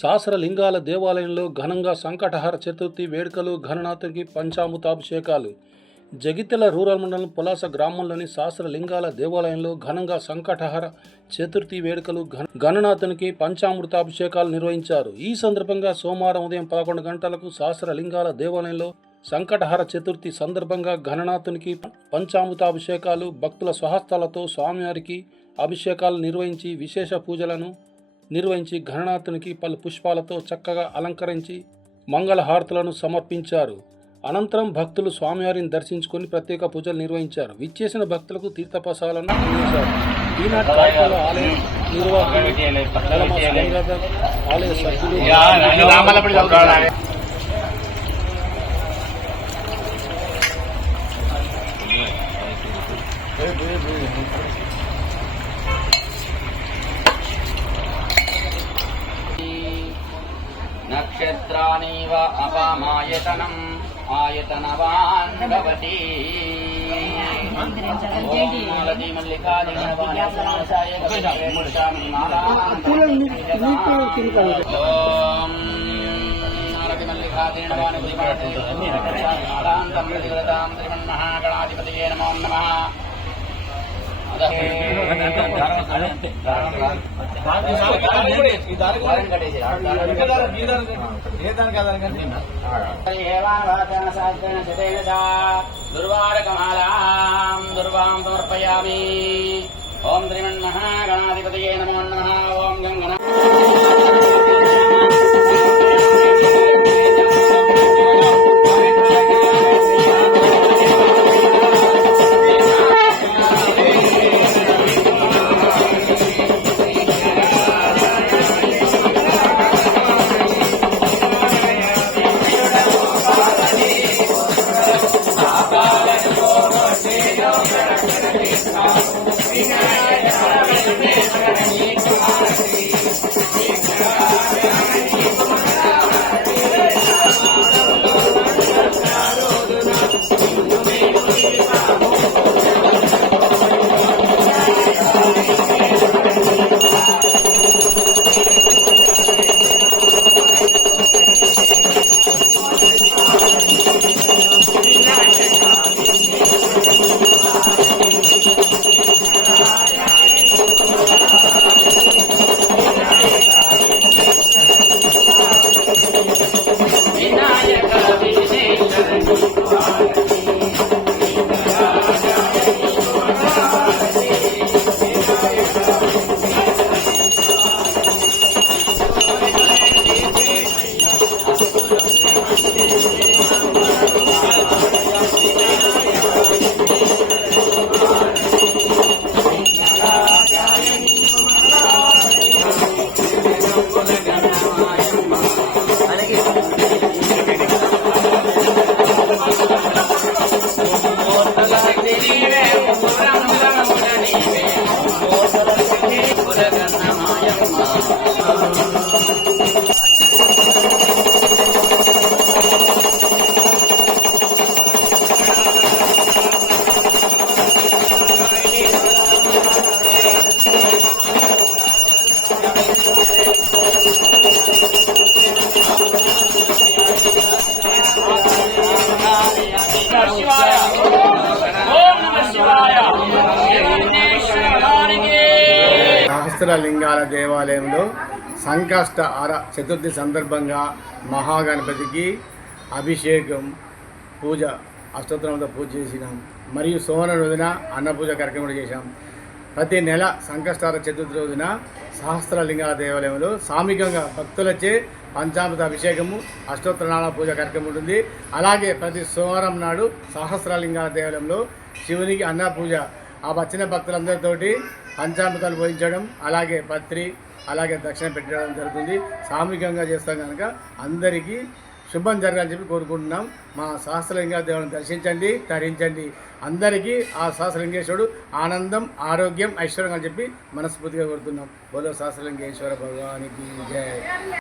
సహస్రలింగాల దేవాలయంలో ఘనంగా సంకటహర చతుర్థి వేడుకలు, గణనాథునికి పంచామృతాభిషేకాలు. జగిత్యాల రూరల్ మండలం పులాస గ్రామంలోని సహస్రలింగాల దేవాలయంలో ఘనంగా సంకటహర చతుర్థి వేడుకలు, గణనాథునికి పంచామృతాభిషేకాలు నిర్వహించారు. ఈ సందర్భంగా సోమవారం ఉదయం 11 గంటలకు సహస్రలింగాల దేవాలయంలో సంకటహర చతుర్థి సందర్భంగా గణనాథునికి పంచామృతాభిషేకాలు, భక్తుల స్వహస్తాలతో స్వామివారికి అభిషేకాలు నిర్వహించి విశేష పూజలను నిర్వహించి గణనాథునికి పలు పుష్పాలతో చక్కగా అలంకరించి మంగళహారతులను సమర్పించారు. అనంతరం భక్తులు స్వామివారిని దర్శించుకొని ప్రత్యేక పూజలు నిర్వహించారు. విచ్చేసిన భక్తులకు తీర్థప్రసాదాలను అందించారు. ఈనాటి కార్యక్రమంలో ఆలయ నిర్వాహకులు, ఆలయ సభ్యులు నక్షత్రానివ అపామాయతనం ఆయతనవాన్ భవతి మూలతి మల్లికార్జునవాణి శ్రీమన్మహాగణాధిపతయే నమో నమః. దుర్వారకమాలాం దుర్వాం సమర్పయామి. ఓం శ్రీమన్మహాగణాధిపతయే నమో నమః. ఓం గంగనా సహస్రలింగాల దేవాలయంలో సంకష్టహర చతుర్థి సందర్భంగా మహాగణపతికి అభిషేకం, పూజ, అష్టోత్తరంతో పూజ చేసినాం. మరియు సోమవారం రోజున అన్నపూజ కార్యక్రమం చేశాం. ప్రతి నెల సంకష్టహర చతుర్థి రోజున సహస్రలింగాల దేవాలయంలో సామూహికంగా భక్తులచే పంచామృత అభిషేకము, అష్టోత్తరనామ పూజ కార్యక్రమం ఉంటుంది. అలాగే ప్రతి సోమవారం నాడు సహస్రలింగాల దేవాలయంలో శివునికి అన్న పూజ, ఆ వచ్చిన భక్తులందరితోటి పంచామృతాలు పూజించడం, అలాగే పత్రి, అలాగే దక్షిణ పెట్టడం జరుగుతుంది. సామూహికంగా చేస్తాం కనుక అందరికీ శుభం జరగాలని చెప్పి కోరుకుంటున్నాం. మా సహస్రలింగ దేవుని దర్శించండి, తరించండి. అందరికీ ఆ సహస్రలింగేశ్వరుడు ఆనందం, ఆరోగ్యం, ఐశ్వర్యం అని చెప్పి మనస్ఫూర్తిగా కోరుతున్నాం. బోలో సహస్రలింగేశ్వర భగవానికి జై.